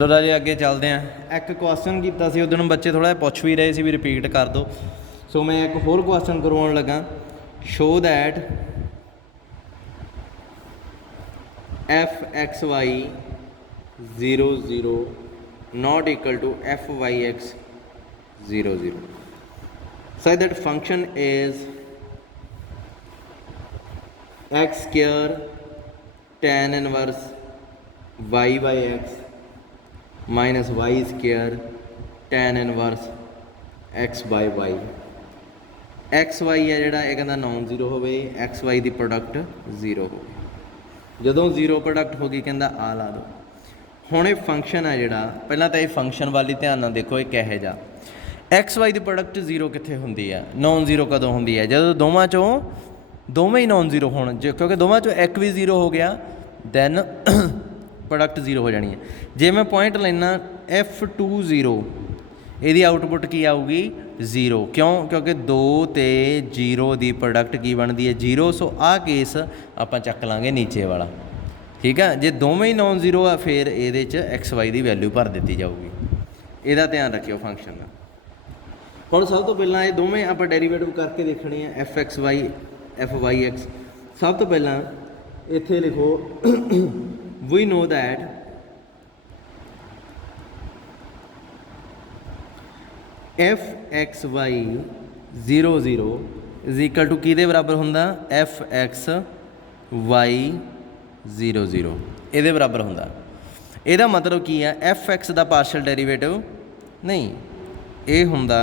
चलो राजे अगे चलते हैं। एक क्वेश्चन किया सी उस बच्चे थोड़ा पुछ भी रहे भी रिपीट कर दो। सो मैं एक होर क्वेश्चन करवाने लगा। Show that f x y 0 0 not equal to f y x 0 0 such that function is x square tan inverse y by x minus y square tan inverse x by y. X y है जोड़ा ये कहता non zero हो, x y की product zero हो। जो zero product हो गई कहता आ ला दो। हुण ये फंक्शन है जोड़ा, पहला तो ये फंक्शन वाली ध्यान नाल देखो, ये कहे जा एक्स वाई की प्रोडक्ट जीरो कित्थे हुंदी है, नॉन जीरो कदों हुंदी है जो दोवां चों दोवें ही नॉन जीरो होण, जो क्योंकि दोवां चों एक भी जीरो हो गया दैन प्रोडक्ट जीरो हो जानी है। जे मैं पॉइंट लेना F2 0, यदी आउटपुट की आऊगी जीरो। क्यों? क्योंकि 2 ते 0 की प्रोडक्ट की बनती है जीरो। सो आ केस आप चक लाँगे नीचे वाला, ठीक है। जे दोवें ही नॉन जीरो आ फिर ये एक्स वाई की वैल्यू भर दी जाऊगी। यदा ध्यान रखियो फंक्शन का। हुण सब तो पहला ये दोवें आप डेरीवेटिव करके देखने हैं, f x y f y x. सब तो पहला इत्थे लिखो we know that f x y 0 0 is equal to किहदे बराबर हुंदा f x y 0 0 इहदे बराबर हुंदा। इहदा मतलब की है f x दा पार्शल डेरीवेटिव नहीं, ये हुंदा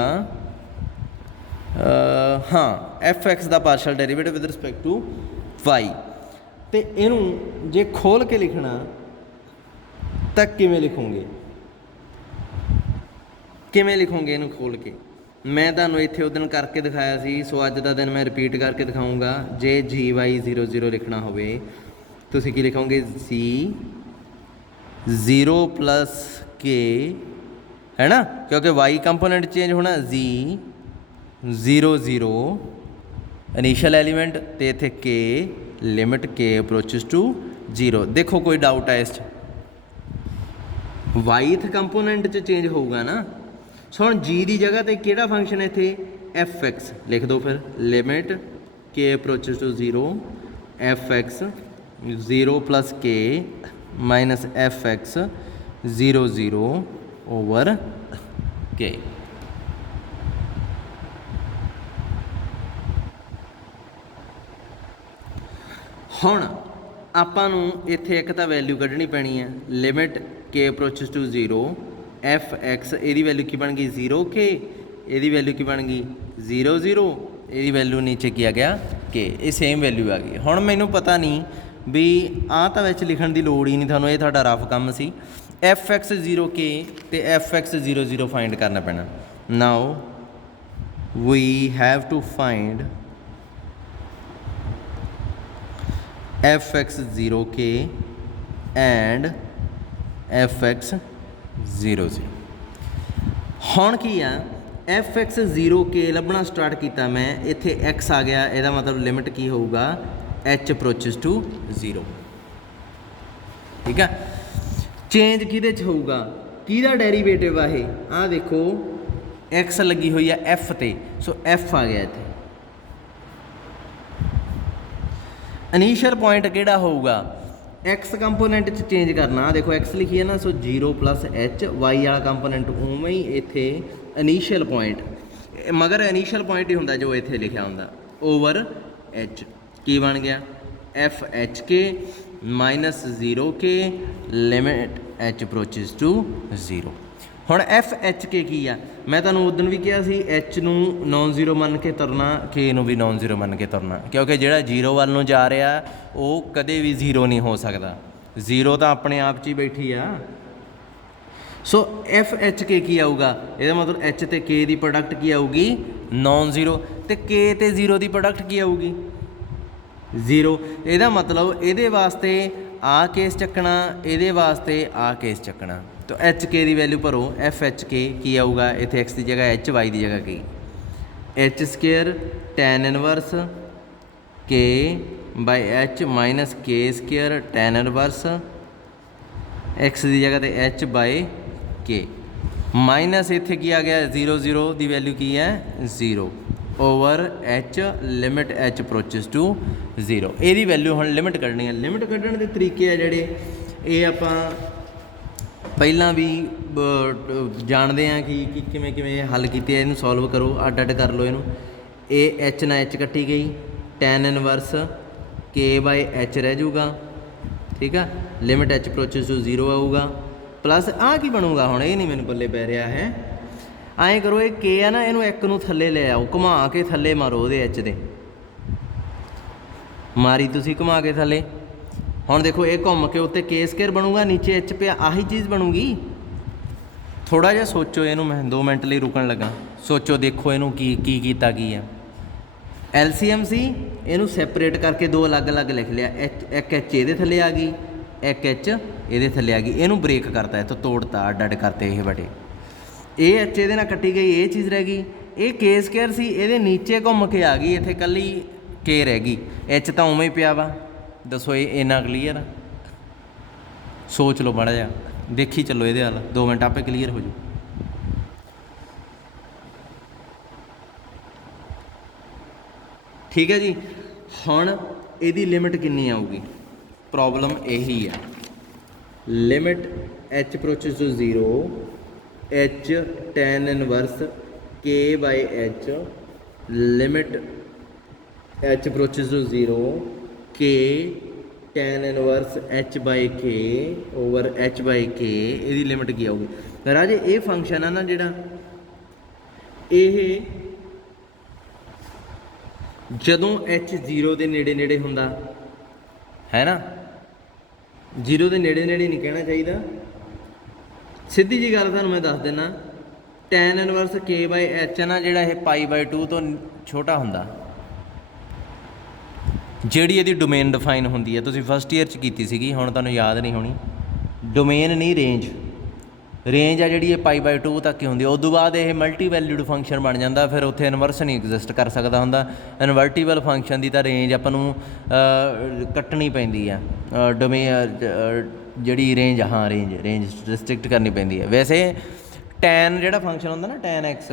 हाँ f x दा partial derivative with respect to y। तो इनू जे खोल के लिखना तो किमें लिखोगे, किमें लिखोगे इनू खोल के? मैं तुहानू इत्थे उस दिन करके दिखाया सी, सो अज का दिन मैं रिपीट करके दिखाऊँगा। जे जी वाई 0 0 लिखना होवे तुसीं की लिखोगे सी 0 प्लस के, है ना, क्योंकि वाई कंपोनेंट चेंज होना जी 0 0 इनिशियल एलीमेंट तो इत्थे के लिमिट के अप्रोचेस टू 0। देखो कोई डाउट है इस वाईथ कंपोनेंट च चेंज होगा ना। सो हुण जी की जगह तो किहड़ा फंक्शन है इत्थे एफ एक्स लिख दो, फिर लिमिट के approaches to 0 F x 0 plus k minus f x 0 0 over k. हुण आपां नूं इत्थे एक तां वैल्यू कढनी पैनी है, लिमिट के अप्रोचेस टू 0 एफ एक्स, इहदी वैल्यू की बन गई 0 के, इहदी वैल्यू की बन गई 0 0, इहदी वैल्यू नीचे की आ गया के, ये सेम वैल्यू आ गई। हुण मैनूं पता नहीं भी आ तां विच लिखण दी लोड़ ही नहीं, तुहानूं ये तुहाडा रफ काम सी। एफ एक्स 0 के ते एफ एक्स 0 0 फाइंड करना पैना। Now we have to find f x 0 k and F x 0 0। हुण की आ एफ एक्स 0 के लभना स्टार्ट किया मैं, इत्थे एक्स आ गया, यदा मतलब लिमिट की होगा एच अप्रोचेस टू 0, ठीक है। चेंज किहदे च होगा, किहदा डेरीवेटिव आ ये आ देखो एक्स लगी हुई है एफ ते, सो एफ आ गया इत्थे। इनिशियल पॉइंट किहड़ा होगा एक्स कंपोनेंट च चेंज करना, देखो एक्स लिखी है ना, सो 0 प्लस एच वाई वाला कंपोनेंट उवें ही इत्थे इनिशियल पॉइंट, मगर इनिशियल पॉइंट ही हुंदा जो इत्थे लिखिया हुंदा ओवर एच, की बन गया एफ एच के माइनस 0 के लिमिट एच अप्रोचेस टू 0। हुण एफ एच के की आ, मैं तुहानूं उदन भी कहा सी एच नूं नॉन जीरो मन के तुरना, के नूं भी नॉन जीरो मन के तुरना, क्योंकि जिहड़ा जीरो वाल नूं जा रहा वो कदे भी जीरो नहीं हो सकता, जीरो तो अपने आप च ही बैठी आ। सो एफ एच के की आऊगा, यदा मतलब एच ते के की प्रोडक्ट की आऊगी नॉन जीरो, तो के ते जीरो की प्रोडक्ट की आऊगी जीरो। यदा मतलब ये वास्ते आ केस चकना, ये वास्ते आ केस चकना। तो एच के की वैल्यू भरो, एफ एच के की आऊगा इत्थे एक्स की जगह एच, वाई की जगह की एच स्केयर टैन इनवर्स के by H minus k square tan inverse x की जगह ते एच बाय के माइनस इत्थे की आ गया 0 0 की वैल्यू की है 0 over H limit H approaches to 0 यदी वैल्यू हम लिमिट कढ़नी है। लिमिट कढ़न के तरीके है जोड़े ये आप पहला भी जानते हैं कि किमें किमें हल किए इनू सॉल्व करो अड अड कर लो इनू ए एच ना एच कट्टी गई टैन इनवर्स के बाय एच रह जूगा ठीक है लिमिट एच अप्रोचेस टू 0 आऊगा प्लस आ की बनूगा हुण ये नहीं मैनूं बल्ले पै रहा है ऐं करो ये के है ना इनू एक नूं थल्ले ले आओ घुमा के थल्ले मारो उहदे एच दे मारी तुसीं घुमा के थल्ले हुण देखो ये घूम के उत्ते के स्केयर बनूगा नीचे एच पे आही चीज़ बनूगी। थोड़ा जिहा सोचो इनू मैं 2 मिनट लिए रुकन लगा सोचो देखो इनू की कीता की है एलसीएम सी इनू सैपरेट करके 2 अलग अलग लिख लिया एक एच ये थल्ले आ गई एक एच ये थल्ले आ गई इनू ब्रेक करता है तो तोड़ता अड अड करते ये बटे ये एच ये कट्टी गई ये चीज़ रह गई ये के स्केयर सी ये नीचे घूम के आ गई इत्थे कल्ली के रह गई एच तो उवें पिया वा दसो ये इन्ना क्लीयर आ सोच लो माड़ा जा देखी चलो ये हाल 2 मिनट आपे क्लीयर हो जाओ। ठीक है जी हुण इहदी लिमिट कितनी आऊगी प्रॉब्लम यही है limit H approaches to 0 H tan inverse के by H limit H approaches to 0 K tan inverse H by K over H by K यदी लिमिट की आऊगी राजे ये फंक्शन है ना जिहड़ा ये जदों एच 0 के नेड़े नेड़े हुंदा है ना 0 के नेड़े नेड़े नहीं कहना चाहिए सीधी जी गल तुहानूं मैं दस देना टैन इनवर्स के बाय एच है ना जिहड़ा ये पाई बाय 2 तो छोटा हुंदा जिहड़ी इहदी डोमेन डिफाइन होंदी है तुसीं फस्ट ईयर च कीती सीगी हुण तुहानूं याद नहीं होनी डोमेन नहीं रेंज रेंज आ जिहड़ी पाई बाय 2 तक ही होंदी उदों बाद ये मल्टी वैल्यूड फंक्शन बन जाता फिर उत्थे इनवर्स नहीं एग्जिस्ट कर सकता हुंदा इनवर्टीबल फंक्शन की तो रेंज आपां नूं कट्टनी पैंदी है डोमेन जिहड़ी रेंज हाँ रेंज रिस्ट्रिक्ट करनी पैंदी है। वैसे टैन जिहड़ा फंक्शन होंदा ना टैन एक्स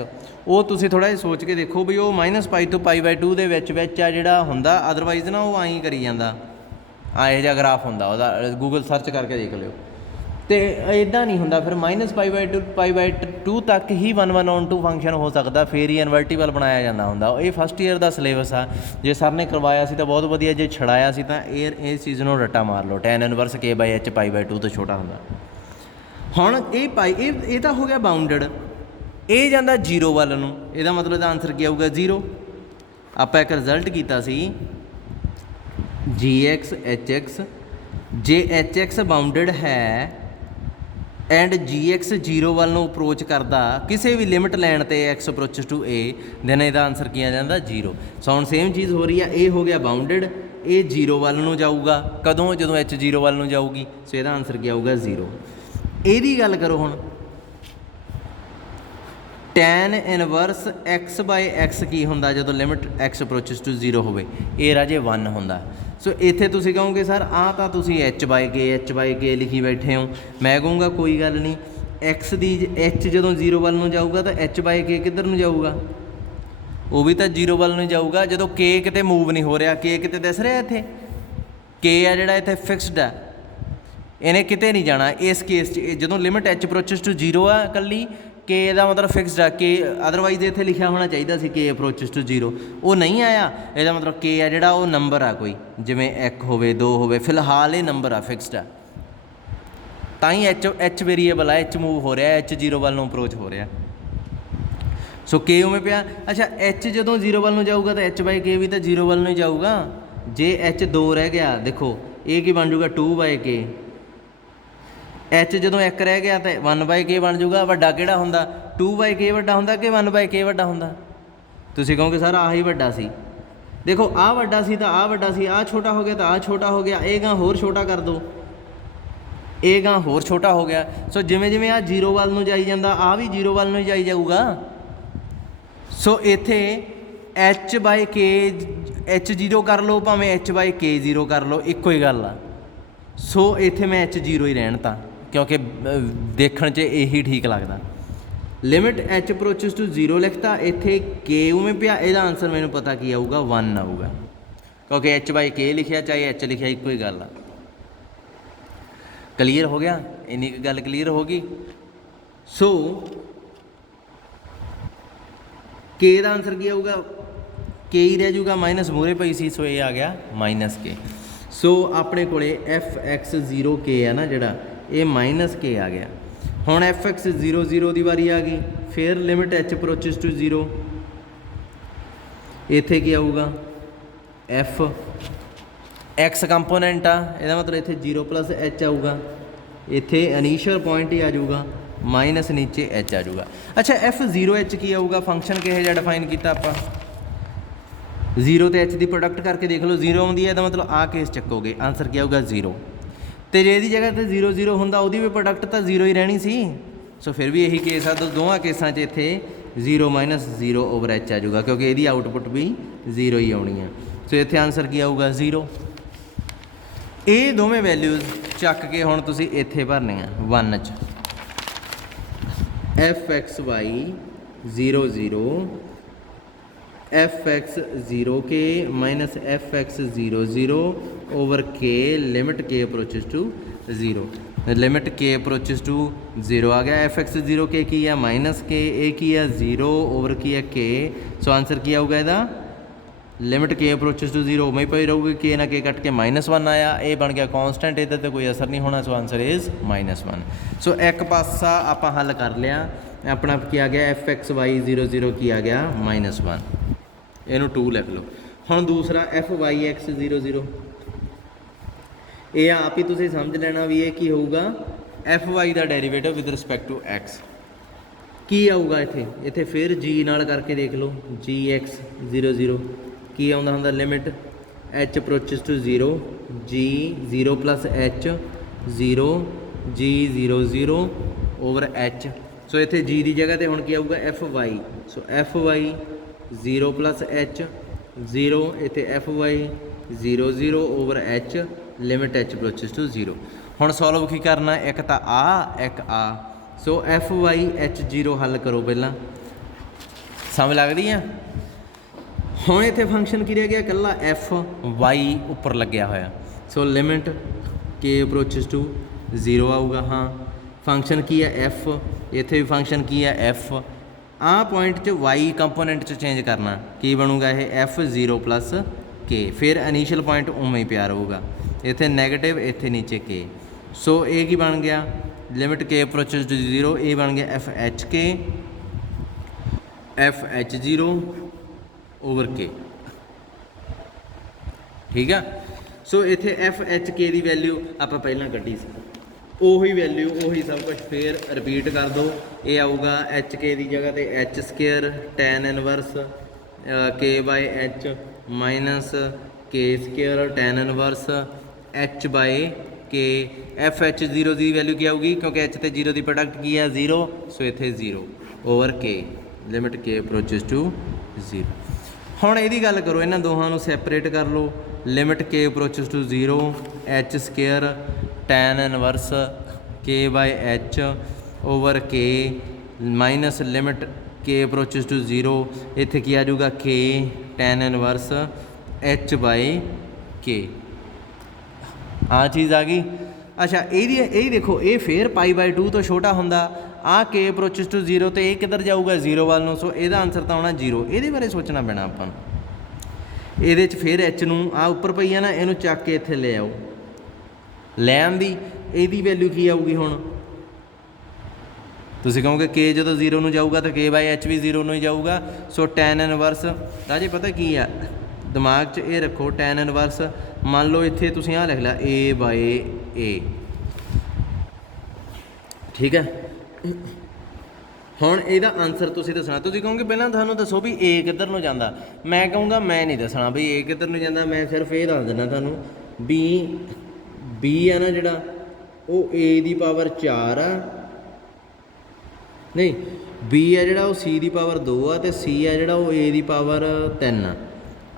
वो तुसीं थोड़ा जिहा सोच के देखो भी वो -पाई तो पाई बाय 2 दे विच आ जिहड़ा हुंदा अदरवाइज ना वो आई करी जांदा इहो जिहा ग्राफ हुंदा उहदा गूगल सर्च करके देख लिओ तो इदा नहीं होंदा फिर पाई बाय 2 तक ही 1/1/2 फंक्शन हो सकता फिर ही इनवर्टीबल बनाया जाता होंदा ये फस्ट ईयर का सिलेबस आ जे सर ने करवाया सी तो बहुत वधिया जे छड़ाया सी तो इस चीज़ को रट्टा मार लो टैन इनवर्स के बाय एच पाई बाय 2 तो छोटा होंदा हुण ये तो हो गया बाउंडड ये जांदा 0 वाल नूं इहदा मतलब दा आंसर की आऊगा 0 आपां एक रिजल्ट कीता सी GX HX जे HX बाउंडड है एंड GX 0 वाल नूं अप्रोच करता किसी भी लिमिट लैन ते X approaches to A then इहदा आंसर किया जाता 0 सो हुण सेम चीज़ हो रही है ये हो गया बाउंडड ये 0 वाल नूं जाऊगा कदों जदों H 0 वाल नूं जाऊगी सो इहदा आंसर क्या आऊगा 0। ਇਹਦੀ ਗੱਲ ਕਰੋ ਹੁਣ tan inverse x by x की होंदा जो लिमिट एक्स अप्रोचेस टू 0 होवे ये राजे 1 होंदा सो इत्थे तुसीं कहोगे सर आ तुसीं एच बाय के लिखी बैठे हो मैं कहूँगा कोई गल नहीं एक्स दी एच जो 0 वाल नूं जाऊगा तो एच बाय के किधर नूं जाऊगा वो भी तो 0 वाल नूं जाऊगा जो के किते मूव नहीं हो रहा के किते दिस रहा इत्थे के आ जिहड़ा इत्थे फिक्सड है इन्हें किते नहीं जाना इस केस जो लिमिट एच अप्रोचेस टू 0 आ कल्ली के का मतलब फिक्सड आ के अदरवाइज इत्थे लिखा होना चाहिए सी के अप्रोचेस टू 0 वो नहीं आया इसका मतलब के आ जिहड़ा वो नंबर आ कोई जिवें 1 होवे 2 होवे फिलहाल ये नंबर आ फिक्सड आ ताई एच वेरीएबल आ एच मूव हो रहा एच 0 वाल नूं अप्रोच हो रहा सो के उवें पिया। अच्छा एच जो 0 वाल नूं जाऊगा तो एच बाय के भी तो 0 वाल नूं जाऊगा जे एच 2 रह गया देखो ये की बन जूगा 2 बाय के एच जो 1 रह गया तो 1 बाय के बन जूगा वड्डा किहड़ा हुंदा 2 बाय के वड्डा हुंदा कि 1 बाय के वड्डा हुंदा तुसीं कहोगे सर आही वड्डा सी देखो आ वड्डा सी तो आ वड्डा सी आ छोटा हो गया तो आ छोटा हो गया ये गां होर छोटा कर दो ये गां होर छोटा हो गया सो जिवें जिवें आ 0 वाल नूं जाई जांदा आ भी 0 वाल नूं जाई जाऊगा सो इत्थे एच बाय के एच 0 कर लो भावें एच बाय के 0 कर लो इक्को ही गल आ सो इत्थे मैं एच 0 ही रहण तां क्योंकि देखण 'च यही ठीक लगता। लिमिट एच अप्रोचेस टू 0 लिखता, इत्थे के उवें पिया, इहदा आंसर मैनूं पता की आऊगा 1 आऊगा, क्योंकि एच बाई के लिखिया चाहे एच लिखिया इक्को ही गल आ। क्लीयर हो गया, इन्नी की गल क्लीयर हो गई। सो के दा आंसर की आऊगा, के ही रह जूगा, माइनस मूहरे पई सी, सो ये आ गया माइनस के। सो अपने कोले एफ एक्स 0 के है ना जिहड़ा, ये माइनस के आ गया। हुण एफ एक्स 0 0 की वारी आ गई, फिर लिमिट एच अप्रोचेस टू 0, इत्थे की आऊगा एफ एक्स कंपोनेंट आ, इहदा मतलब इत्थे 0 प्लस एच आऊगा, इत्थे इनिशियल पॉइंट ही आ जाऊगा, माइनस नीचे एच आ जाऊगा। अच्छा एफ 0 एच की आऊगा, फंक्शन किहो जिहा डिफाइन किया आपां, 0 तो एच की प्रोडक्ट करके देख लो, 0 आउंदी है, मतलब आ केस चक्कोगे, आंसर क्या आऊगा 0। तो जे इहदी जगह तो 0 0 हुंदा, उहदी भी प्रोडक्ट तो 0 ही रहनी सी। सो फिर भी यही केस आ, तो दोवां केसां 'च इत्थे 0 माइनस 0 ओवर एच आ जाऊगा, क्योंकि इहदी आउटपुट भी 0 ही आउणी है। सो इत्थे आंसर की आऊगा 0। ये दोवें वैल्यूज़ चक के हुण तुसीं इत्थे भरनियां 1 च, f x y 0 0 F x 0 k minus f x 0 0 over k limit के अप्रोचेस टू 0, लिमिट के अप्रोचेस टू 0 आ गया। एफ एक्स 0 के की है माइनस के, ए की है 0 ओवर की है के। सो आंसर की आऊगा इसका, लिमिट के अप्रोचेस टू 0 मैं पई रहूगी, के ना के कट के -1 आया, ये बन गया कॉन्सटेंट, इधर तो कोई असर नहीं होना। So answer is -1। सो एक पासा आप हल कर लिया, अपना क्या आ गया, एफ एक्स वाई 0 0 की आ गया -1, इनू 2 लिख लो। हुण दूसरा एफ वाई एक्स 0 0, ये आप ही तुसीं समझ लेना भी ये की होगा, एफ वाई का derivative with respect to x की आऊगा। इत्थे फिर जी नाल करके देख लो, जी एक्स 0 0 की आउंदा हुंदा, limit H approaches to 0, G 0 plus H 0, G 0 0 over H. So इत्थे जी की जगह पर हुण की आऊगा F Y. So F Y 0 plus H 0, इत्थे F Y 0 0 over H, limit H approaches to 0। हुण सॉल्व की करना, एक तो आ एक आ। सो एफ वाई एच 0 हल करो पहला, समझ लगती है। हुण इत्थे फंक्शन की रह गया, कल्ला एफ वाई उपर लग्या होया। सो लिमिट के अप्रोचेस टू 0 आऊगा। हाँ फंक्शन की है एफ, इत्थे भी फंक्शन की है एफ, आ पॉइंट च वाई कंपोनेंट च चेंज करना, की बनूगा ये एफ 0 प्लस के, फिर इनिशियल पॉइंट उमें ही प्यार होगा, इत्थे नैगेटिव इत्थे नीचे के। सो ये की बन गया, लिमिट के अप्रोचेस टू 0, ये बन गया एफ एच के, एफ एच 0 ओवर के, ठीक है। सो इत्थे एफ एच के की वैल्यू आप पहला कड्ढी सी, ਉਹੀ वैल्यू ਉਹੀ सब कुछ फिर रिपीट कर दो। ये आऊगा एच के की जगह पर एच स्केयर टैन इनवर्स के by h minus k square tan inverse H by k. F h 0 की वैल्यू क्या आऊगी, क्योंकि एच तो 0 की प्रोडक्ट की है 0, सो इत्थे 0 ओवर के, लिमिट के अप्रोचेस टू 0। हुण इहदी गल करो, इन्हां दोहां नूं सैपरेट कर लो, लिमिट के approaches to 0 h square tan inverse के by h over k minus limit के अप्रोचेस टू 0, इत्थे की आ जाऊगा के टैन इनवर्स एच बाय के, आ चीज़ आ गई। अच्छा ये देखो, ये फिर π/2 तो छोटा होंदा, आ के अप्रोचेस टू 0 तो ये किधर जाऊगा 0 वाल नूं। सो ਇਹਦਾ आंसर तो आना 0, ये बारे सोचना पैना आपां नूं। ਇਹਦੇ 'ਚ फिर एच नूं आ उपर पई है ना, इनू चक के इत्थे ले आओ, ਲੈ ਆਂਦੀ, ਇਹਦੀ वैल्यू की आऊगी। हुण तुसीं कहोगे के जो 0 ਨੂੰ जाऊगा तो के बाय एच भी 0 ਨੂੰ ही जाऊगा। सो टैन इनवर्स राजे पता की आ, दिमाग 'च ये रखो, टैन इनवर्स मान लो इत्थे तुसीं आ लिख लिया ए बाय ए, ठीक है। हुण ਇਹਦਾ आंसर तुसीं दसना, तुसीं कहोगे पहलां तुहानूं दसो भी ए किधर ਨੂੰ ਜਾਂਦਾ, मैं कहूँगा मैं नहीं दसना भी ए किधर ਨੂੰ ਜਾਂਦਾ, मैं सिर्फ ये दस दिना तुहानूं भी बी है ना जिहड़ा वो ए दी पावर 4 आ, नहीं बी है जिहड़ा वो सी दी पावर 2 आ, तो सी है जिहड़ा वो ए दी पावर 3 आ।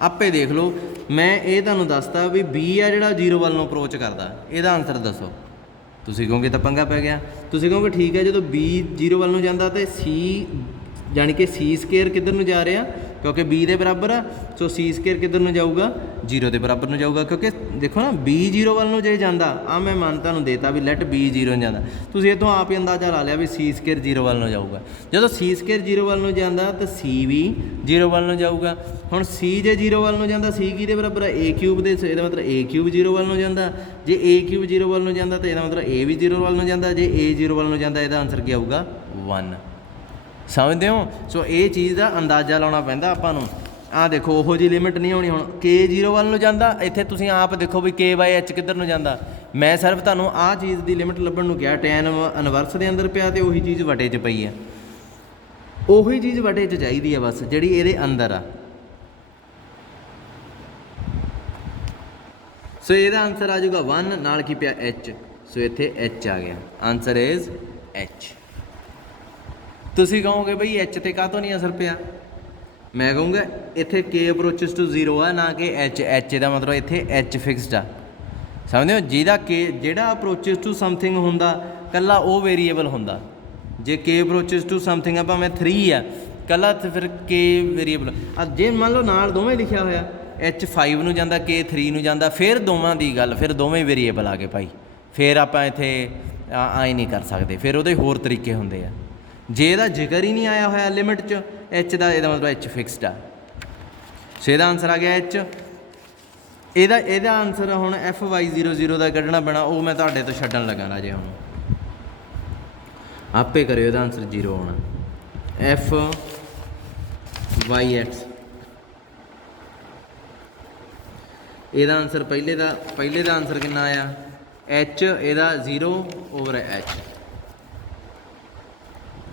आपे देख लो, मैं ये तुहानूं दसता भी बी है जिहड़ा 0 वाल नूं अप्रोच करदा, ਇਹਦਾ आंसर दसो। ਤੁਸੀਂ ਕਹੋਗੇ ਤਾਂ ਪੰਗਾ ਪੈ ਗਿਆ। ਤੁਸੀਂ ਕਹੋਗੇ ਠੀਕ ਹੈ, ਜਦੋਂ b 0 ਵੱਲ ਨੂੰ ਜਾਂਦਾ ਤੇ c ਜਾਣੀ ਕਿ c ਸਕੇਅਰ ਕਿੱਧਰ ਨੂੰ ਜਾ ਰਿਹਾ, ਕਿਉਂਕਿ b ਦੇ ਬਰਾਬਰ ਆ, ਸੋ c ਸਕੇਅਰ ਕਿੱਧਰ ਨੂੰ ਜਾਊਗਾ, 0 ਦੇ ਬਰਾਬਰ ਨੂੰ ਜਾਊਗਾ। ਕਿਉਂਕਿ ਦੇਖੋ ਨਾ b 0 ਵੱਲ ਨੂੰ ਜੇ ਜਾਂਦਾ ਆ, ਮੈਂ ਮੰਨ ਤੁਹਾਨੂੰ ਦੇਤਾ ਵੀ ਲੈਟ b 0 ਨੂੰ ਜਾਂਦਾ, ਤੁਸੀਂ ਇੱਥੋਂ ਆਪ ਹੀ ਅੰਦਾਜ਼ਾ ਲਾ ਲਿਆ ਵੀ c ਸਕੇਅਰ 0 ਵੱਲ ਨੂੰ ਜਾਊਗਾ। ਜਦੋਂ c ਸਕੇਅਰ 0 ਵੱਲ ਨੂੰ ਜਾਂਦਾ ਤਾਂ c ਵੀ 0 ਵੱਲ ਨੂੰ ਜਾਊਗਾ। ਹੁਣ c ਜੇ 0 ਵੱਲ ਨੂੰ ਜਾਂਦਾ, c ਕੀ ਦੇ ਬਰਾਬਰ ਆ, a ਕਿਊਬ ਦੇ, ਇਹਦਾ ਮਤਲਬ a ਕਿਊਬ 0 ਵੱਲ ਨੂੰ ਜਾਂਦਾ। ਜੇ a ਕਿਊਬ 0 ਵੱਲ ਨੂੰ ਜਾਂਦਾ ਤਾਂ ਇਹਦਾ ਮਤਲਬ a ਵੀ 0 ਵੱਲ ਨੂੰ ਜਾਂਦਾ। ਜੇ a 0 ਵੱਲ ਨੂੰ ਜਾਂਦਾ ਇਹਦਾ ਆਨਸਰ ਕੀ ਆਊਗਾ 1। ਸਮਝਦੇ ਹੋ? ਸੋ ਇਹ ਚੀਜ਼ ਦਾ ਅੰਦਾਜ਼ਾ ਲਾਉਣਾ ਪੈਂਦਾ ਆਪਾਂ ਨੂੰ। ਆਹ ਦੇਖੋ ਉਹੋ ਜਿਹੀ ਲਿਮਿਟ ਨਹੀਂ ਹੋਣੀ। ਹੁਣ k 0 ਵੱਲ ਨੂੰ ਜਾਂਦਾ, ਇੱਥੇ ਤੁਸੀਂ ਆਪ ਦੇਖੋ ਵੀ k/h ਕਿੱਧਰ ਨੂੰ ਜਾਂਦਾ। ਮੈਂ ਸਿਰਫ ਤੁਹਾਨੂੰ ਆਹ ਚੀਜ਼ ਦੀ ਲਿਮਿਟ ਲੱਭਣ ਨੂੰ ਕਿਹਾ, ਟੈਨ ਇਨਵਰਸ ਦੇ ਅੰਦਰ ਪਿਆ ਤੇ ਉਹੀ ਚੀਜ਼ ਵਟੇ 'ਚ ਪਈ ਆ, ਉਹੀ ਚੀਜ਼ ਵਟੇ 'ਚ ਚਾਹੀਦੀ ਆ ਬਸ, ਜਿਹੜੀ ਇਹਦੇ ਅੰਦਰ ਆ। ਸੋ ਇਹਦਾ ਆਨਸਰ ਆ ਜਾਊਗਾ 1, ਨਾਲ ਕੀ ਪਿਆ h, ਸੋ ਇੱਥੇ h ਆ ਗਿਆ, ਆਨਸਰ ਇਜ਼ h। ਤੁਸੀਂ ਕਹੋਗੇ ਬਈ h ਤੇ ਕਾਹਤੋਂ ਨਹੀਂ ਅਸਰ ਪਿਆ, ਮੈਂ ਕਹੂੰਗਾ ਇੱਥੇ k ਅਪਰੋਚਿਸ ਟੂ 0 ਆ, ਨਾ ਕਿ h ਦਾ ਮਤਲਬ ਇੱਥੇ h ਫਿਕਸਡ ਆ। ਸਮਝਦੇ ਹੋ? ਜਿਹਦਾ k ਜਿਹੜਾ ਅਪਰੋਚਿਸ ਟੂ ਸਮਥਿੰਗ ਹੁੰਦਾ ਕੱਲਾ ਉਹ ਵੇਰੀਏਬਲ ਹੁੰਦਾ। ਜੇ k ਅਪਰੋਚਿਸ ਟੂ ਸਮਥਿੰਗ ਆ ਭਾਵੇਂ 3 ਆ ਕੱਲਾ, ਤੇ ਫਿਰ k ਵੇਰੀਏਬਲ ਆ। ਜੇ ਮੰਨ ਲਓ ਨਾਲ ਦੋਵੇਂ ਲਿਖਿਆ ਹੋਇਆ, h 5 ਨੂੰ ਜਾਂਦਾ, k 3 ਨੂੰ ਜਾਂਦਾ, ਫਿਰ ਦੋਵਾਂ ਦੀ ਗੱਲ, ਫਿਰ ਦੋਵੇਂ ਵੇਰੀਏਬਲ ਆ ਗਏ ਭਾਈ, ਫਿਰ ਆਪਾਂ ਇੱਥੇ ਆਏ ਨਹੀਂ ਕਰ ਸਕਦੇ, ਫਿਰ ਉਹਦੇ ਹੋਰ ਤਰੀਕੇ ਹੁੰਦੇ ਆ। ਜੇ ਇਹਦਾ ਜ਼ਿਕਰ ਹੀ ਨਹੀਂ ਆਇਆ ਹੋਇਆ ਲਿਮਿਟ 'ਚ h ਦਾ, ਇਹਦਾ ਮਤਲਬ h ਫਿਕਸਡ ਆ। ਸੋ ਇਹਦਾ ਆਨਸਰ ਆ ਗਿਆ h। ਇਹਦਾ ਆਨਸਰ ਹੁਣ FY00 ਦਾ ਕੱਢਣਾ ਪੈਣਾ, ਉਹ ਮੈਂ ਤੁਹਾਡੇ ਤੋਂ ਛੱਡਣ ਲੱਗਾ ਰਾਜੇ, ਹੁਣ ਆਪੇ ਕਰਿਓ, ਇਹਦਾ ਆਨਸਰ 0 ਆਉਣਾ। FYX ਇਹਦਾ ਆਨਸਰ ਪਹਿਲੇ ਦਾ ਆਨਸਰ ਕਿੰਨਾ ਆਇਆ, h, ਇਹਦਾ 0/h,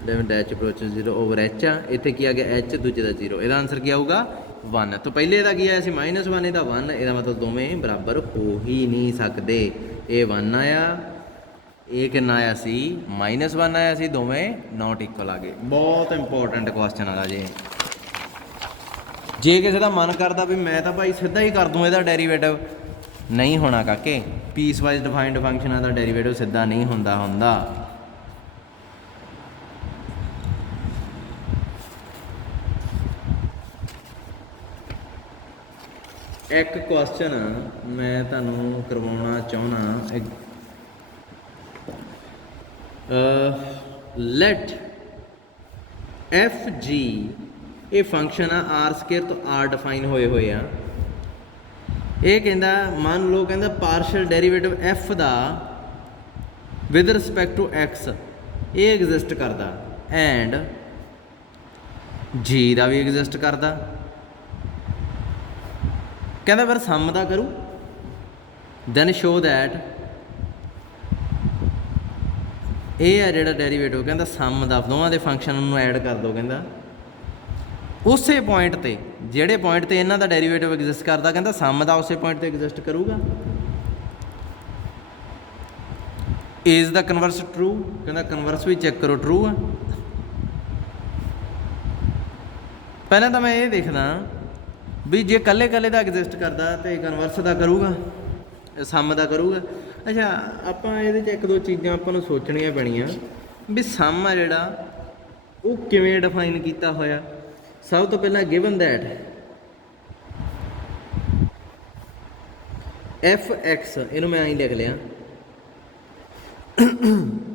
ਲਿਮਿਟ h ਅਪਰੋਚਿਸ 0/h ਆ। ਇੱਥੇ ਕੀ ਆ ਗਿਆ h, ਦੂਜੇ ਦਾ 0, ਇਹਦਾ ਆਨਸਰ ਕੀ ਆਊਗਾ 1। ਤਾਂ ਪਹਿਲੇ ਇਹਦਾ ਕੀ ਆਇਆ ਸੀ -1, ਇਹਦਾ 1, ਇਹਦਾ ਮਤਲਬ ਦੋਵੇਂ ਬਰਾਬਰ ਹੋ ਹੀ ਨਹੀਂ ਸਕਦੇ। ਇਹ 1 ਆਇਆ, ਇਹ ਕਿੰਨਾ ਆਇਆ ਸੀ -1 ਆਇਆ ਸੀ, ਦੋਵੇਂ ਨੋਟ ਇਕੁਅਲ ਆ ਗਏ। ਬਹੁਤ ਇੰਪੋਰਟੈਂਟ ਕੁਐਸਚਨ ਆ ਜੀ। ਜੇ ਕਿਸੇ ਦਾ ਮਨ ਕਰਦਾ ਵੀ ਮੈਂ ਤਾਂ ਭਾਈ ਸਿੱਧਾ ਹੀ ਕਰ ਦੂੰ ਇਹਦਾ ਡੈਰੀਵੇਟਿਵ, ਨਹੀਂ ਹੋਣਾ ਕਾਕੇ। ਪੀਸ ਵਾਈਜ਼ ਡਿਫਾਈਨਡ ਫੰਕਸ਼ਨਾਂ ਦਾ ਡੈਰੀਵੇਟਿਵ ਸਿੱਧਾ ਨਹੀਂ ਹੁੰਦਾ। ਇੱਕ ਕੁਐਸਚਨ ਮੈਂ ਤੁਹਾਨੂੰ ਕਰਵਾਉਣਾ ਚਾਹੁੰਦਾ, ਲੈਟ FG, ਇਹ ਫੰਕਸ਼ਨ ਆ ਆਰ ਸਕੇਅਰ ਤੋਂ r ਡਿਫਾਈਨ ਹੋਏ ਆ। ਇਹ ਕਹਿੰਦਾ, ਮੰਨ ਲਓ ਕਹਿੰਦਾ ਪਾਰਸ਼ਲ ਡੈਰੀਵੇਟਿਵ f ਦਾ ਵਿਦ ਰਿਸਪੈਕਟ ਟੂ x ਇਹ ਐਗਜ਼ਿਸਟ ਕਰਦਾ, ਐਂਡ g ਦਾ ਵੀ ਐਗਜ਼ਿਸਟ ਕਰਦਾ। ਕਹਿੰਦਾ ਫਿਰ ਸਮ ਦਾ ਕਰੂ, ਦੈਨ ਸ਼ੋ ਦੈਟ ਇਹ ਆ ਜਿਹੜਾ ਡੈਰੀਵੇਟਿਵ, ਕਹਿੰਦਾ ਸਮ ਦਾ ਦੋਵਾਂ ਦੇ ਫੰਕਸ਼ਨ ਨੂੰ ਐਡ ਕਰ ਦਿਓ। ਕਹਿੰਦਾ ਉਸੇ ਪੁਆਇੰਟ ਤੇ, ਜਿਹੜੇ ਪੁਆਇੰਟ ਤੇ ਇਹਨਾਂ ਦਾ ਡੈਰੀਵੇਟਿਵ ਐਗਜ਼ਿਸਟ ਕਰਦਾ, ਕਹਿੰਦਾ ਸਮ ਦਾ ਉਸੇ ਪੁਆਇੰਟ ਤੇ ਐਗਜ਼ਿਸਟ ਕਰੂਗਾ। ਇਜ਼ ਦਾ ਕਨਵਰਸ ਟਰੂ, ਕਹਿੰਦਾ ਕਨਵਰਸ ਵੀ ਚੈੱਕ ਕਰੋ, ਟਰੂ ਆ। ਪਹਿਲਾਂ ਤਾਂ ਮੈਂ ਇਹ ਦੇਖਦਾ ਵੀ ਜੇ ਕੱਲੇ ਦਾ ਐਗਜ਼ਿਸਟ ਕਰਦਾ ਤੇ ਕਨਵਰਸ ਦਾ ਕਰੂਗਾ, ਸਮ ਦਾ ਕਰੂਗਾ। ਅੱਛਾ, ਆਪਾਂ ਇਹਦੇ 'ਚ ਇੱਕ ਦੋ ਚੀਜ਼ਾਂ ਆਪਾਂ ਨੂੰ ਸੋਚਣੀਆਂ ਪੈਣੀਆਂ ਵੀ ਸਮ ਆ ਜਿਹੜਾ ਉਹ ਕਿਵੇਂ ਡਿਫਾਈਨ ਕੀਤਾ ਹੋਇਆ। ਸਭ ਤੋਂ ਪਹਿਲਾਂ ਗਿਵਨ ਦੈਟ fx, ਇਹਨੂੰ ਮੈਂ ਐਂ ਲਿਖ ਲਿਆ,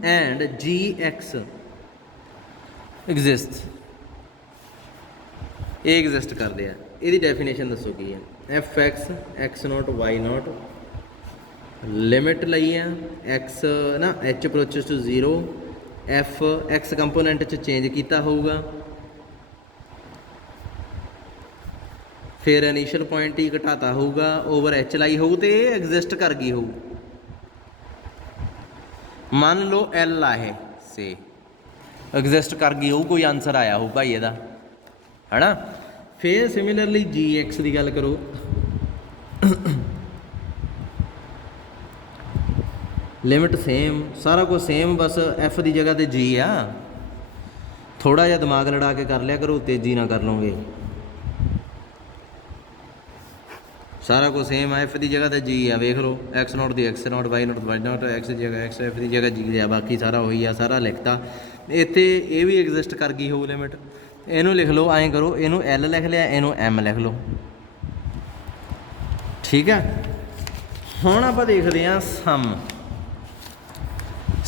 ਐਂਡ gx ਐਗਜ਼ਿਸਟ, ਇਹ ਐਗਜ਼ਿਸਟ ਕਰਦੇ ਆ। ਇਹਦੀ ਡੈਫੀਨੇਸ਼ਨ ਦੱਸੋ ਕੀ ਹੈ। fx x0 y0 ਲਿਮਿਟ ਲਈ ਆ, x ਨਾ h approaches to 0, f x component 'ਚ ਚੇਂਜ ਕੀਤਾ ਹੋਊਗਾ, ਫਿਰ ਇਨੀਸ਼ੀਅਲ ਪੁਆਇੰਟ ਹੀ ਘਟਾਤਾ ਹੋਊਗਾ, ਓਵਰ h ਲਾਈ ਹੋਊ ਤੇ ਇਹ ਐਗਜ਼ਿਸਟ ਕਰ ਗਈ ਹੋਊ। ਮੰਨ ਲਓ l ਆ, ਇਹ ਸੇ ਐਗਜ਼ਿਸਟ ਕਰ ਗਈ ਹੋਊ, ਕੋਈ ਆਨਸਰ ਆਇਆ ਹੋਊ ਭਾਈ ਇਹਦਾ, ਹੈ ਨਾ। ਫਿਰ ਸਿਮਿਲਰਲੀ gx ਦੀ ਗੱਲ ਕਰੋ, ਲਿਮਿਟ ਸੇਮ, ਸਾਰਾ ਕੁਝ ਸੇਮ, ਬਸ f ਦੀ ਜਗ੍ਹਾ ਤੇ g ਆ। ਥੋੜਾ ਜਿਹਾ ਦਿਮਾਗ ਲੜਾ ਕੇ ਕਰ ਲਿਆ ਕਰੋ, ਤੇਜ਼ੀ ਨਾਲ ਕਰ ਲਓਗੇ। सारा कुछ सेम है। एफ की जगह तो जी है, वेख लो X not the X not, Y not Y not, X की जगह एक्स, एफ की जगह जी है, बाकी सारा वही है, सारा लिखता। इत्थे ये भी एग्जिस्ट कर गई हो लिमिट, इनू लिख लो, ऐं करो इनू एल लिख लिया, इनू एम लिख लो, ठीक है। हुण आपां देखदे हां सम,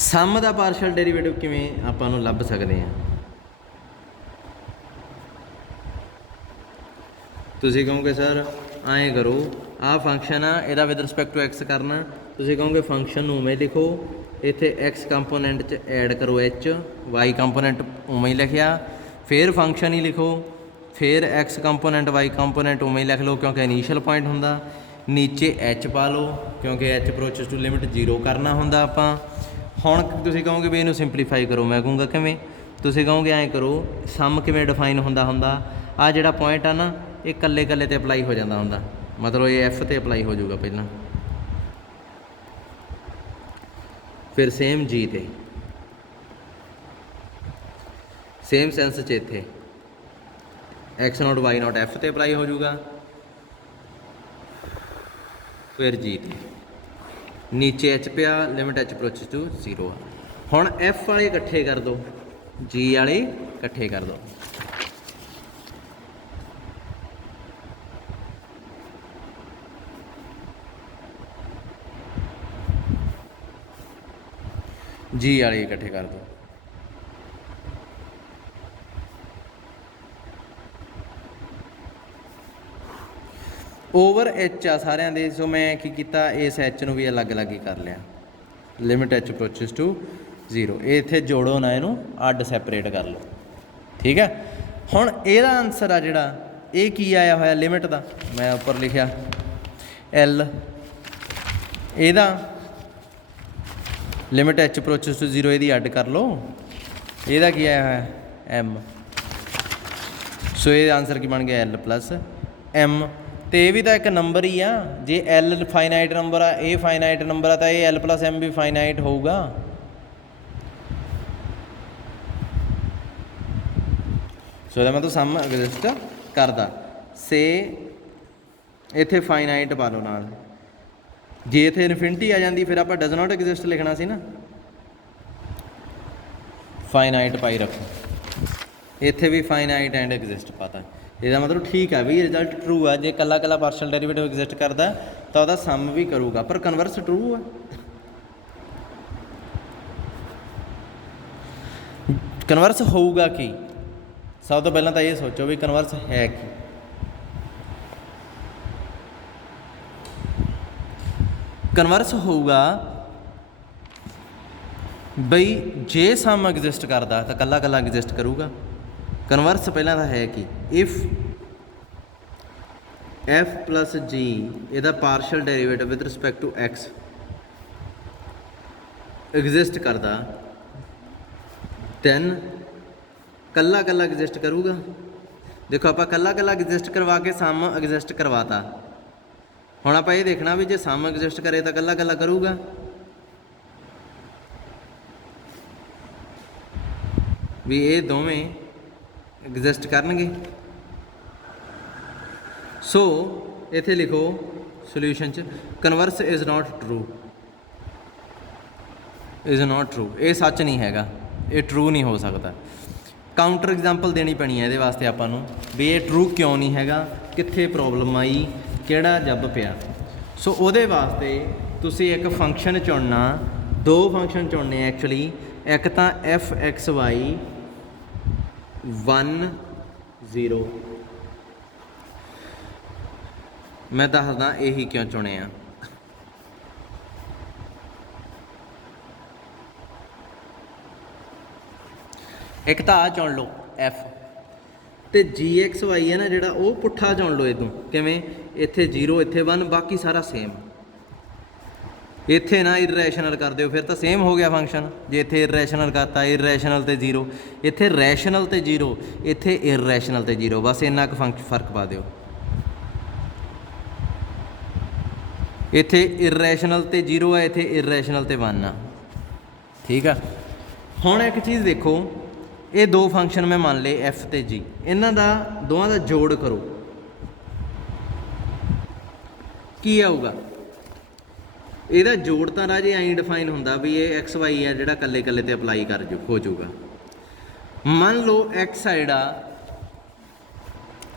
सम दा पार्शल डेरीवेटिव किवें आपां नूं लभ सकदे हां। तुसीं कहोगे सर ऐं करो, आ फंक्शन आ, इहदा विद रिस्पैक्ट टू एक्स करना, तुसीं कहोगे फंक्शन नूं उवें लिखो, इत्थे एक्स कंपोनेंट च ऐड करो एच, वाई कंपोनेंट उवें ही लिखिया, फिर फंक्शन ही लिखो, फिर एक्स कंपोनेंट वाई कंपोनेंट उवें ही लिख लो क्योंकि इनीशियल पॉइंट हुंदा, नीचे एच पा लो क्योंकि एच अप्रोचेस टू लिमिट 0 करना हुंदा आपां। हुण तुसीं कहोगे भी इहनूं सिंपलीफाई करो, मैं कहूँगा किवें, तुसीं कहोगे ऐं करो सम किवें डिफाइन हुंदा आ जिहड़ा पॉइंट आ ना, ये कल्ले कल्ले ते अपलाई हो जाता हुंदा, मतलब ये एफ ते अपलाई हो जाऊगा पहला, फिर सेम जी ते, सेम सेंस च इत्थे x not Y not f ते अपलाई हो जाऊगा, फिर जी ते, नीचे एच पिया, लिमिट एच अप्रोचेस टू 0 आ। हुण एफ वाले इकट्ठे कर दो, जी वाले इकट्ठे कर दो, जी वाले इकट्ठे कर दो, ओवर एच आ सारिਆਂ ਦੇ। सो मैं की किया, इस एच ਨੂੰ भी अलग अलग ही कर लिया, लिमिट एच अप्रोचेस टू 0, ये इत्थे जोड़ो ना, इनू अड सैपरेट कर लो, ठीक है। हुण ਇਹਦਾ आंसर आ जिहड़ा ये की आया होया लिमिट का, मैं उपर लिखिया एल, ਇਹਦਾ लिमिट एच अप्रोचेस टू 0 ਇਹਦੀ अड कर लो, ਇਹਦਾ की आया होया एम, सो ये आंसर की बन गया एल प्लस एम। तो यह भी तो एक नंबर ही आ, जे एल फाइनाइट नंबर आ, ये फाइनाइट नंबर आ, तो ये एल प्लस एम भी फाइनाइट होगा। सो मैं तो सम एग्जिस्ट करदा, से इत्थे फाइनाइट पा लो नाल, जे इत्थे इनफिनिटी आ जाती फिर आप डज नॉट एग्जिस्ट लिखना सी ना, फाइनाइट पाई रखो, इत्थे भी फाइनाइट एंड एग्जिस्ट पाता, ਇਹਦਾ मतलब ठीक है भी रिजल्ट ट्रू है। जे कला कला पार्शल डेरीवेटिव एग्जिस्ट करता तो वह सम भी करूगा, पर कन्वर्स ट्रू है। कन्वर्स होगा कि, सब तो पहला तो ये सोचो भी कन्वर्स है कि, कन्वर्स होगा बई जे सम एग्जिस्ट करता तो कला कला एग्जिस्ट करूगा। कन्वर्स पहला तो है कि इफ एफ प्लस जी ਇਹਦਾ partial derivative with respect to x exist करता, दैन कला कला एग्जिस्ट करूगा। देखो आप कला कला एग्जिस्ट करवा के सम एग्जिस्ट करवाता, हुण आप ये देखना भी जे सम एग्जिस्ट करे तो कला कला करूगा, भी ये दोवें एग्जिस्ट करनगे। सो इत्थे लिखो सोल्यूशन च converse is not true, is not true, ये सच नहीं हैगा, ये ट्रू नहीं हो सकता। काउंटर एग्जाम्पल देनी पैनी है ये वास्ते आपां नूं भी ये ट्रू क्यों नहीं हैगा, कित्थे प्रॉब्लम आई, किहड़ा जब पिया। सो उहदे वास्ते तुसीं एक फंक्शन चुनना, दो फंक्शन चुनने एक्चुअली, एक तां एफ एक्स वाई 1 0, मैं दसदा यही क्यों चुने आ। एक तो आ चुन लो एफ, तो जी एक्स वाई है ना जिहड़ा वो पुट्ठा चुन लो, इदों किवें, इत्थे 0 इत्थे 1, बाकी सारा सेम। इत्थे ना इरैशनल कर दिओ, फिर तो सेम हो गया फंक्शन। जे इत्थे इरैशनल करता, इरैशनल ते 0, इत्थे रैशनल ते 0, इत्थे इरैशनल ते 0, बस इन्ना क फर्क पा दिओ। इत्थे इरैशनल ते 0 है, इत्थे इरैशनल ते 1 आ, ठीक है। हुण एक चीज़ देखो, ये दो फंक्शन मैं मान ले एफ ते जी, इन्हां दा दोवां दा जोड़ करो, ਕੀ ਆਊਗਾ ਇਹਦਾ ਜੋੜ ਤਾਂ ਰਾਜੇ ਐਂ ਡਿਫਾਈਨ ਹੁੰਦਾ ਵੀ ਇਹ ਐਕਸ ਵਾਈ ਆ ਜਿਹੜਾ ਕੱਲੇ ਕੱਲੇ ਤੇ ਅਪਲਾਈ ਹੋ ਜਾਊਗਾ। ਮੰਨ ਲਓ ਐਕਸ ਆ ਜਿਹੜਾ,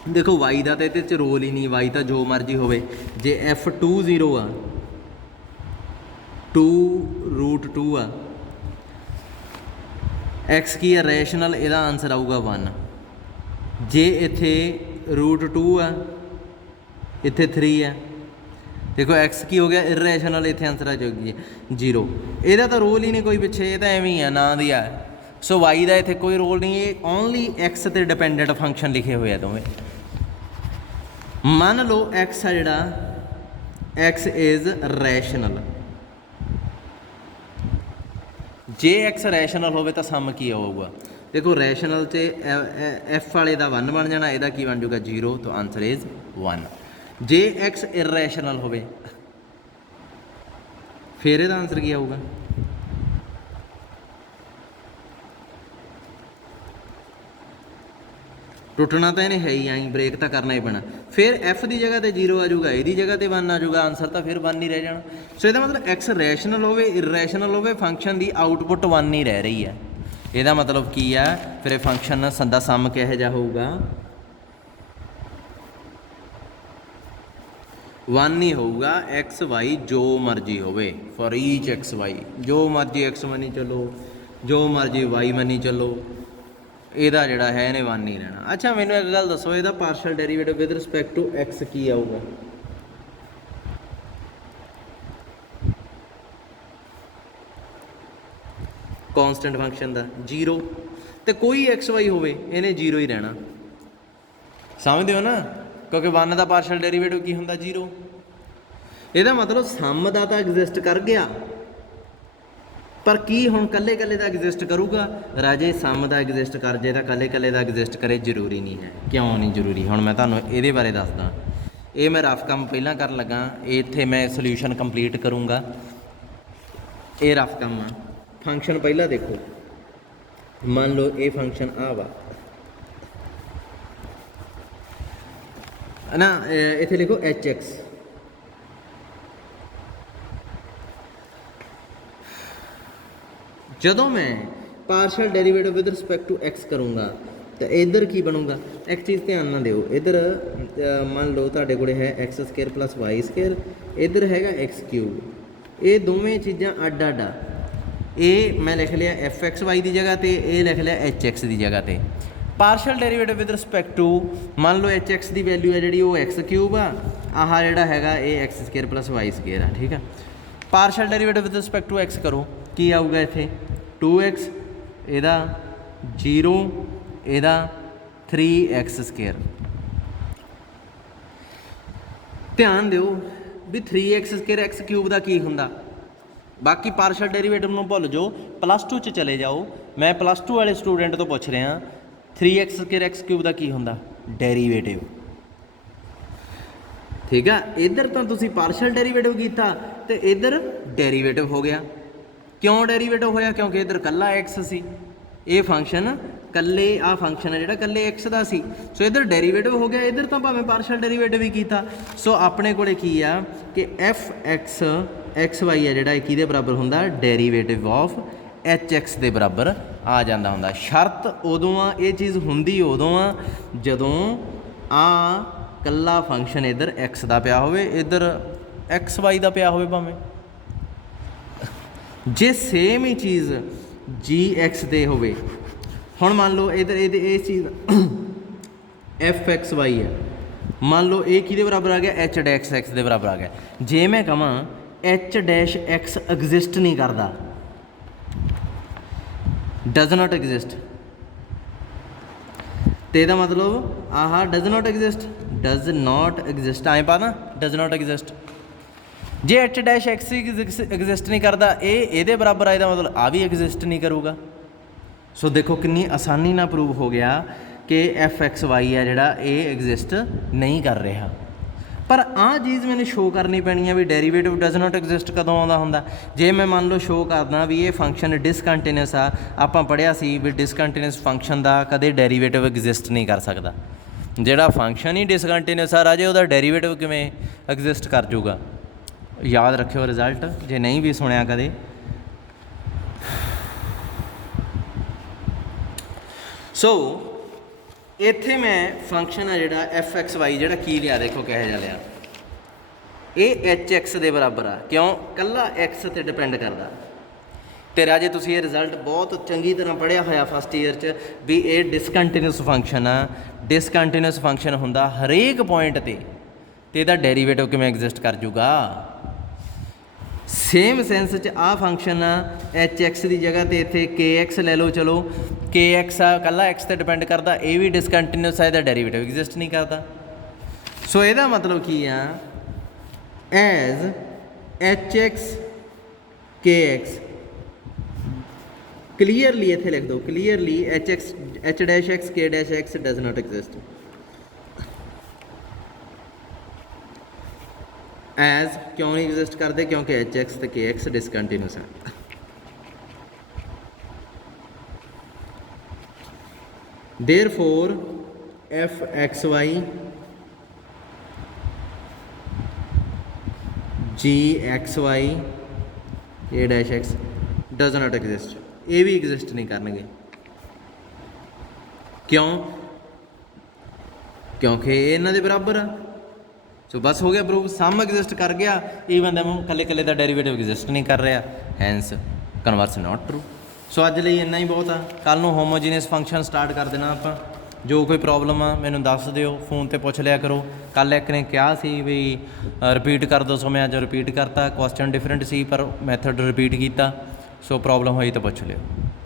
ਦੇਖੋ ਵਾਈ ਦਾ ਤਾਂ ਇਹਦੇ 'ਚ ਰੋਲ ਹੀ ਨਹੀਂ, ਵਾਈ ਤਾਂ ਜੋ ਮਰਜ਼ੀ ਹੋਵੇ। ਜੇ F2 0 ਆ, 2√2 ਆ, ਐਕਸ ਕੀ ਆ ਰੈਸ਼ਨਲ, ਇਹਦਾ ਆਨਸਰ ਆਊਗਾ 1। ਜੇ ਇੱਥੇ √2 ਆ, ਇੱਥੇ 3 ਆ, ਦੇਖੋ ਐਕਸ ਕੀ ਹੋ ਗਿਆ ਇਰਰੈਸ਼ਨਲ, ਇੱਥੇ ਆਨਸਰ ਆ ਜਾਊਗੀ 0। ਇਹਦਾ ਤਾਂ ਰੋਲ ਹੀ ਨਹੀਂ ਕੋਈ ਪਿੱਛੇ, ਇਹ ਤਾਂ ਐਵੇਂ ਹੀ ਆ ਨਾਂ ਦੀ ਆ। ਸੋ ਵਾਈ ਦਾ ਇੱਥੇ ਕੋਈ ਰੋਲ ਨਹੀਂ, ਇਹ ਓਨਲੀ ਐਕਸ 'ਤੇ ਡਿਪੈਂਡੈਂਟ ਫੰਕਸ਼ਨ ਲਿਖੇ ਹੋਏ ਆ ਦੋਵੇਂ। ਮੰਨ ਲਓ ਐਕਸ ਆ ਜਿਹੜਾ, ਐਕਸ ਇਜ਼ ਰੈਸ਼ਨਲ। ਜੇ ਐਕਸ ਰੈਸ਼ਨਲ ਹੋਵੇ ਤਾਂ ਸਮ ਕੀ ਆਊਗਾ, ਦੇਖੋ ਰੈਸ਼ਨਲ 'ਚ ਐਫ ਵਾਲੇ ਦਾ 1 ਬਣ ਜਾਣਾ, ਇਹਦਾ ਕੀ ਬਣ ਜਾਊਗਾ 0, ਤਾਂ ਆਨਸਰ ਇਜ਼ 1। ਜੇ ਐਕਸ ਇਰਰੈਸ਼ਨਲ ਹੋਵੇ ਫਿਰ ਇਹਦਾ ਆਨਸਰ ਕੀ ਆਊਗਾ, ਟੁੱਟਣਾ ਤਾਂ ਇਹਨੇ ਹੈ ਹੀ, ਆਈ ਬ੍ਰੇਕ ਤਾਂ ਕਰਨਾ ਹੀ ਪੈਣਾ। ਫਿਰ ਐਫ ਦੀ ਜਗ੍ਹਾ ਤੇ 0 ਆ ਜਾਊਗਾ, ਇਹਦੀ ਜਗ੍ਹਾ ਤੇ 1 ਆ ਜਾਊਗਾ, ਆਨਸਰ ਤਾਂ ਫਿਰ 1 ਹੀ ਰਹਿ ਜਾਣਾ। ਸੋ ਇਹਦਾ ਮਤਲਬ ਐਕਸ ਰੈਸ਼ਨਲ ਹੋਵੇ ਇਰਰੈਸ਼ਨਲ ਹੋਵੇ, ਫੰਕਸ਼ਨ ਦੀ ਆਊਟਪੁੱਟ 1 ਹੀ ਰਹਿ ਰਹੀ ਹੈ। ਇਹਦਾ ਮਤਲਬ ਕੀ ਆ, ਫਿਰ ਇਹ ਫੰਕਸ਼ਨ ਦਾ ਸਮ ਕਿਹੋ ਜਿਹਾ ਹੋਊਗਾ, 1 ਹੀ ਹੋਊਗਾ। ਐਕਸ ਵਾਈ ਜੋ ਮਰਜ਼ੀ ਹੋਵੇ, ਫॉर ਈਚ ਐਕਸ ਵਾਈ, ਜੋ ਮਰਜ਼ੀ ਐਕਸ ਮੰਨੀ ਚੱਲੋ, ਜੋ ਮਰਜ਼ੀ ਵਾਈ ਮੰਨੀ ਚੱਲੋ, ਇਹਦਾ ਜਿਹੜਾ ਹੈ ਇਹਨੇ 1 ਹੀ ਰਹਿਣਾ। ਅੱਛਾ ਮੈਨੂੰ ਇੱਕ ਗੱਲ ਦੱਸੋ, ਇਹਦਾ partial derivative with respect to X ਕੀ ਆਊਗਾ, ਕੌਨਸਟੈਂਟ ਫੰਕਸ਼ਨ ਦਾ 0, ਤੇ ਕੋਈ ਐਕਸ ਵਾਈ ਹੋਵੇ ਇਹਨੇ 0 ਹੀ ਰਹਿਣਾ। ਸਮਝਦੇ ਹੋ ਨਾ, ਕਿਉਂਕਿ 1 ਦਾ ਪਾਰਸ਼ਲ ਡੈਰੀਵੇਟਿਵ ਕੀ ਹੁੰਦਾ 0। ਇਹਦਾ ਮਤਲਬ ਸਮ ਦਾ ਤਾਂ ਐਗਜ਼ਿਸਟ ਕਰ ਗਿਆ, ਪਰ ਕੀ ਹੁਣ ਕੱਲੇ ਕੱਲੇ ਦਾ ਐਗਜ਼ਿਸਟ ਕਰੂਗਾ ਰਾਜੇ, ਸਮ ਦਾ ਐਗਜ਼ਿਸਟ ਕਰ ਜੇ ਤਾਂ ਕੱਲੇ ਕੱਲੇ ਦਾ ਐਗਜ਼ਿਸਟ ਕਰੇ, ਜ਼ਰੂਰੀ ਨਹੀਂ ਹੈ। ਕਿਉਂ ਨਹੀਂ ਜ਼ਰੂਰੀ, ਹੁਣ ਮੈਂ ਤੁਹਾਨੂੰ ਇਹਦੇ ਬਾਰੇ ਦੱਸਦਾ। ਇਹ ਮੈਂ ਰਫ ਕੰਮ ਪਹਿਲਾਂ ਕਰਨ ਲੱਗਾ, ਇੱਥੇ ਮੈਂ ਸੋਲਿਊਸ਼ਨ ਕੰਪਲੀਟ ਕਰੂੰਗਾ। ਇਹ ਰਫ ਕੰਮ ਆ। ਫੰਕਸ਼ਨ ਪਹਿਲਾਂ ਦੇਖੋ, ਮੰਨ ਲਓ ਇਹ ਫੰਕਸ਼ਨ ਆ ਵਾ ਨਾ, ਇੱਥੇ ਲਿਖੋ hx, ਜਦੋਂ ਮੈਂ partial derivative with respect to x ਕਰੂੰਗਾ ਤਾਂ ਇੱਧਰ ਕੀ ਬਣੂਗਾ, ਇੱਕ ਚੀਜ਼ ਧਿਆਨ ਨਾਲ ਦਿਓ। ਇੱਧਰ ਮੰਨ ਲਓ ਤੁਹਾਡੇ ਕੋਲ ਹੈ x² + y², ਇੱਧਰ ਹੈਗਾ x³। ਇਹ ਦੋਵੇਂ ਚੀਜ਼ਾਂ ਅੱਡ ਅੱਡ ਆ। ਇਹ ਮੈਂ ਲਿਖ ਲਿਆ fxy ਦੀ ਜਗ੍ਹਾ 'ਤੇ, ਇਹ ਲਿਖ ਲਿਆ hx ਦੀ ਜਗ੍ਹਾ 'ਤੇ। Partial derivative with respect to, ਮੰਨ ਲਓ hx ਦੀ ਵੈਲਿਊ ਹੈ ਜਿਹੜੀ ਉਹ x³ ਆ, ਆਹ ਜਿਹੜਾ ਹੈਗਾ ਇਹ x² + y² ਆ, ਠੀਕ ਆ। Partial derivative with respect to x ਕਰੋ, ਕੀ ਆਊਗਾ ਇੱਥੇ 2x, ਇਹਦਾ 0, ਇਹਦਾ 3x²। ਧਿਆਨ ਦਿਓ ਵੀ 3x² x³ ਦਾ ਕੀ ਹੁੰਦਾ। ਬਾਕੀ ਪਾਰਸ਼ਲ ਡੈਰੀਵੇਟਿਵ ਨੂੰ ਭੁੱਲ ਜਾਓ, +2 'ਚ ਚਲੇ ਜਾਓ। ਮੈਂ +2 ਵਾਲੇ ਸਟੂਡੈਂਟ ਤੋਂ ਪੁੱਛ ਰਿਹਾ 3x² x³ ਦਾ ਕੀ ਹੁੰਦਾ, ਡੈਰੀਵੇਟਿਵ। ਠੀਕ ਆ, ਇੱਧਰ ਤਾਂ ਤੁਸੀਂ ਪਾਰਸ਼ਲ ਡੈਰੀਵੇਟਿਵ ਕੀਤਾ ਤੇ ਇੱਧਰ ਡੈਰੀਵੇਟਿਵ ਹੋ ਗਿਆ। ਕਿਉਂ ਡੈਰੀਵੇਟਿਵ ਹੋਇਆ, ਕਿਉਂਕਿ ਇੱਧਰ ਕੱਲਾ x ਸੀ, ਇਹ ਫੰਕਸ਼ਨ ਕੱਲੇ, ਆਹ ਫੰਕਸ਼ਨ ਹੈ ਜਿਹੜਾ ਕੱਲੇ x ਦਾ ਸੀ। ਸੋ ਇੱਧਰ ਡੈਰੀਵੇਟਿਵ ਹੋ ਗਿਆ, ਇੱਧਰ ਤਾਂ ਭਾਵੇਂ ਪਾਰਸ਼ਲ ਡੈਰੀਵੇਟਿਵ ਹੀ ਕੀਤਾ। ਸੋ ਆਪਣੇ ਕੋਲੇ ਕੀ ਆ ਕਿ fx xy ਹੈ ਜਿਹੜਾ ਇਹ ਕਿਹਦੇ ਬਰਾਬਰ ਹੁੰਦਾ, ਡੈਰੀਵੇਟਿਵ ਆਫ hx ਦੇ ਬਰਾਬਰ ਆ ਜਾਂਦਾ ਹੁੰਦਾ। ਸ਼ਰਤ ਉਦੋਂ ਆ, ਇਹ ਚੀਜ਼ ਹੁੰਦੀ ਉਦੋਂ ਆ ਜਦੋਂ ਆ ਕੱਲਾ ਫੰਕਸ਼ਨ ਇੱਧਰ x ਦਾ ਪਿਆ ਹੋਵੇ, ਇੱਧਰ xy ਦਾ ਪਿਆ ਹੋਵੇ ਭਾਵੇਂ। ਜੇ ਸੇਮ ਹੀ ਚੀਜ਼ gx ਦੇ ਹੋਵੇ, ਹੁਣ ਮੰਨ ਲਓ ਇੱਧਰ ਇਹ ਚੀਜ਼ fxy ਹੈ, ਮੰਨ ਲਓ ਇਹ ਕਿਹਦੇ ਬਰਾਬਰ ਆ ਗਿਆ, h-x ਦੇ ਬਰਾਬਰ ਆ ਗਿਆ। ਜੇ ਮੈਂ ਕਹਾਂ h-x ਐਗਜ਼ਿਸਟ ਨਹੀਂ ਕਰਦਾ, ਡਜ਼ ਨਾਟ ਐਗਜ਼ਿਸਟ, ਤੇ ਇਹਦਾ ਮਤਲਬ ਆਹ does not exist, does not exist ਆਏ ਪਾ ਨਾ, ਡਜ਼ ਨਾਟ ਐਗਜ਼ਿਸਟ। ਜੇ h-x ਐਗਜ਼ਿਸਟ ਨਹੀਂ ਕਰਦਾ, ਇਹ ਇਹਦੇ ਬਰਾਬਰ ਆ, ਇਹਦਾ ਮਤਲਬ ਆ ਵੀ ਐਗਜ਼ਿਸਟ ਨਹੀਂ ਕਰੂਗਾ। ਸੋ ਦੇਖੋ ਕਿੰਨੀ ਆਸਾਨੀ ਨਾਲ ਪ੍ਰੂਵ ਹੋ ਗਿਆ ਕਿ fxy ਹੈ ਜਿਹੜਾ ਇਹ ਐਗਜ਼ਿਸਟ ਨਹੀਂ ਕਰ ਰਿਹਾ। ਪਰ ਆਹ ਚੀਜ਼ ਮੈਨੂੰ ਸ਼ੋਅ ਕਰਨੀ ਪੈਣੀ ਆ ਵੀ ਡੈਰੀਵੇਟਿਵ ਡਜ਼ ਨਾਟ ਐਗਜ਼ਿਸਟ ਕਦੋਂ ਆਉਂਦਾ ਹੁੰਦਾ। ਜੇ ਮੈਂ ਮੰਨ ਲਓ ਸ਼ੋਅ ਕਰਦਾ ਵੀ ਇਹ ਫੰਕਸ਼ਨ ਡਿਸਕੰਟੀਨਿਊਸ ਆ, ਆਪਾਂ ਪੜ੍ਹਿਆ ਸੀ ਵੀ ਡਿਸਕੰਟੀਨਿਊਸ ਫੰਕਸ਼ਨ ਦਾ ਕਦੇ ਡੈਰੀਵੇਟਿਵ ਐਗਜ਼ਿਸਟ ਨਹੀਂ ਕਰ ਸਕਦਾ। ਜਿਹੜਾ ਫੰਕਸ਼ਨ ਹੀ ਡਿਸਕੰਟੀਨਿਊਸ ਆ ਰਾਜੇ ਉਹਦਾ ਡੈਰੀਵੇਟਿਵ ਕਿਵੇਂ ਐਗਜ਼ਿਸਟ ਕਰ ਜੂਗਾ। ਯਾਦ ਰੱਖਿਓ ਰਿਜ਼ਲਟ ਜੇ ਨਹੀਂ ਵੀ ਸੁਣਿਆ ਕਦੇ। ਸੋ ਇੱਥੇ ਮੈਂ ਫੰਕਸ਼ਨ ਆ ਜਿਹੜਾ ਐਫ ਐਕਸ ਵਾਈ ਜਿਹੜਾ ਕੀ ਲਿਆ ਦੇਖੋ ਕਿਹੋ ਜਿਹਾ ਲਿਆ, ਇਹ ਐਚ ਐਕਸ ਦੇ ਬਰਾਬਰ ਆ। ਕਿਉਂ? ਇਕੱਲਾ ਐਕਸ 'ਤੇ ਡਿਪੈਂਡ ਕਰਦਾ। ਅਤੇ ਰਾਜੇ ਤੁਸੀਂ ਇਹ ਰਿਜ਼ਲਟ ਬਹੁਤ ਚੰਗੀ ਤਰ੍ਹਾਂ ਪੜ੍ਹਿਆ ਹੋਇਆ ਫਸਟ ਈਅਰ 'ਚ ਵੀ ਇਹ ਡਿਸਕੰਟੀਨਿਊਸ ਫੰਕਸ਼ਨ ਆ। ਡਿਸਕੰਟੀਨਿਊਸ ਫੰਕਸ਼ਨ ਹੁੰਦਾ ਹਰੇਕ ਪੁਆਇੰਟ 'ਤੇ ਅਤੇ ਇਹਦਾ ਡੈਰੀਵੇਟਿਵ ਕਿਵੇਂ ਐਗਜ਼ਿਸਟ ਕਰ ਜੂਗਾ। ਸੇਮ ਸੈਂਸ 'ਚ ਆਹ ਫੰਕਸ਼ਨ ਆ ਐਚ ਐਕਸ ਦੀ ਜਗ੍ਹਾ 'ਤੇ ਇੱਥੇ ਕੇ ਐਕਸ ਲੈ ਲਓ। ਚਲੋ ਕੇ ਐਕਸ ਆ ਇਕੱਲਾ ਐਕਸ 'ਤੇ ਡਿਪੈਂਡ ਕਰਦਾ, ਇਹ ਵੀ ਡਿਸਕੰਟੀਨਿਊਸ ਆ, ਇਹਦਾ ਡੈਰੀਵੇਟਿਵ ਐਗਜ਼ਿਸਟ ਨਹੀਂ ਕਰਦਾ। ਸੋ ਇਹਦਾ ਮਤਲਬ ਕੀ ਆ, as h x k x clearly ਇੱਥੇ ਲਿਖ ਦਿਓ, clearly h dash x k dash x does not exist. As ਕਿਉਂ ਨਹੀਂ ਐਗਜ਼ਿਸਟ ਕਰਦੇ? ਕਿਉਂਕਿ ਐਚ ਐਕਸ ਅਤੇ ਕੇ ਐਕਸ ਡਿਸਕੰਟੀਨਿਊਸ ਹੈ। Therefore f x y g x y k dash x does not exist. ਇਹ ਵੀ ਐਗਜ਼ਿਸਟ ਨਹੀਂ ਕਰਨਗੇ। ਕਿਉਂ? ਕਿਉਂਕਿ ਇਹ ਇਹਨਾਂ ਦੇ ਬਰਾਬਰ ਆ। ਸੋ ਬਸ ਹੋ ਗਿਆ ਪ੍ਰੂਫ, ਸਮ ਐਗਜ਼ਿਸਟ ਕਰ ਗਿਆ, ਈਵਨ ਦਾ ਇਕੱਲੇ ਇਕੱਲੇ ਦਾ ਡੈਰੀਵੇਟਿਵ ਐਗਜ਼ਿਸਟ ਨਹੀਂ ਕਰ ਰਿਹਾ, ਹੈਂਸ ਕਨਵਰਸ ਨਾਟ ਟਰੂ। ਸੋ ਅੱਜ ਲਈ ਇੰਨਾ ਹੀ ਬਹੁਤ ਆ। ਕੱਲ੍ਹ ਨੂੰ ਹੋਮੋਜੀਨੀਅਸ ਫੰਕਸ਼ਨ ਸਟਾਰਟ ਕਰ ਦੇਣਾ ਆਪਾਂ। ਜੋ ਕੋਈ ਪ੍ਰੋਬਲਮ ਆ ਮੈਨੂੰ ਦੱਸ ਦਿਓ, ਫੋਨ 'ਤੇ ਪੁੱਛ ਲਿਆ ਕਰੋ। ਕੱਲ੍ਹ ਇੱਕ ਨੇ ਕਿਹਾ ਸੀ ਵੀ ਰਿਪੀਟ ਕਰ ਦਿਓ, ਸੋ ਮੈਂ ਅੱਜ ਰਿਪੀਟ ਕਰਤਾ। ਕੁਐਸਚਨ ਡਿਫਰੈਂਟ ਸੀ ਪਰ ਮੈਥਡ ਰਿਪੀਟ ਕੀਤਾ। ਸੋ ਪ੍ਰੋਬਲਮ ਹੋਈ ਤਾਂ ਪੁੱਛ ਲਿਓ।